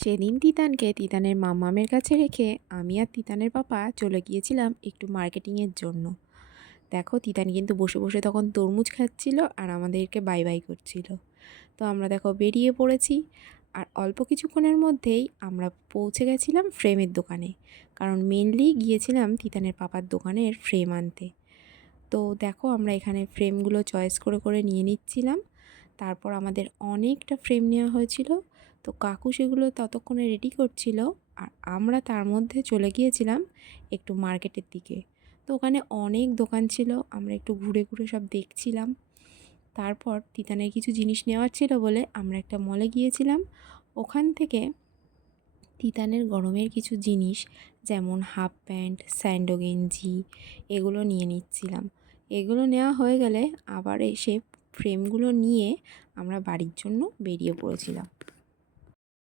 সেদিন তিতানের মামামের কাছে রেখে আমি আর তিতানের পাপা চলে গিয়েছিলাম একটু মার্কেটিংয়ের জন্য। দেখো তিতান কিন্তু বসে বসে তখন তরমুজ খাচ্ছিল আর আমাদেরকে বাই বাই করছিল। তো আমরা দেখো বেরিয়ে পড়েছি, আর অল্প কিছুক্ষণের মধ্যেই আমরা পৌঁছে গেছিলাম ফ্রেমের দোকানে, কারণ মেনলি গিয়েছিলাম তিতানের পাপার দোকানের ফ্রেম আনতে। তো দেখো আমরা এখানে ফ্রেমগুলো চয়েস করে করে নিয়ে নিচ্ছিলাম। তারপর আমাদের অনেকটা ফ্রেম নেওয়া হয়েছিল। তো কাকু সেগুলো ততক্ষণে রেডি করছিল, আর আমরা তার মধ্যে চলে গিয়েছিলাম একটু মার্কেটের দিকে। তো ওখানে অনেক দোকান ছিল, আমরা একটু ঘুরে ঘুরে সব দেখছিলাম। তারপর তিতানের কিছু জিনিস নেওয়ার ছিল বলে আমরা একটা মলে গিয়েছিলাম। ওখান থেকে তিতানের গরমের কিছু জিনিস, যেমন হাফ প্যান্ট, স্যান্ডো গেঞ্জি, এগুলো নিয়ে নিচ্ছিলাম। এগুলো নেওয়া হয়ে গেলে আবার এসে ফ্রেমগুলো নিয়ে আমরা বাড়ির জন্য বেরিয়ে পড়েছিলাম।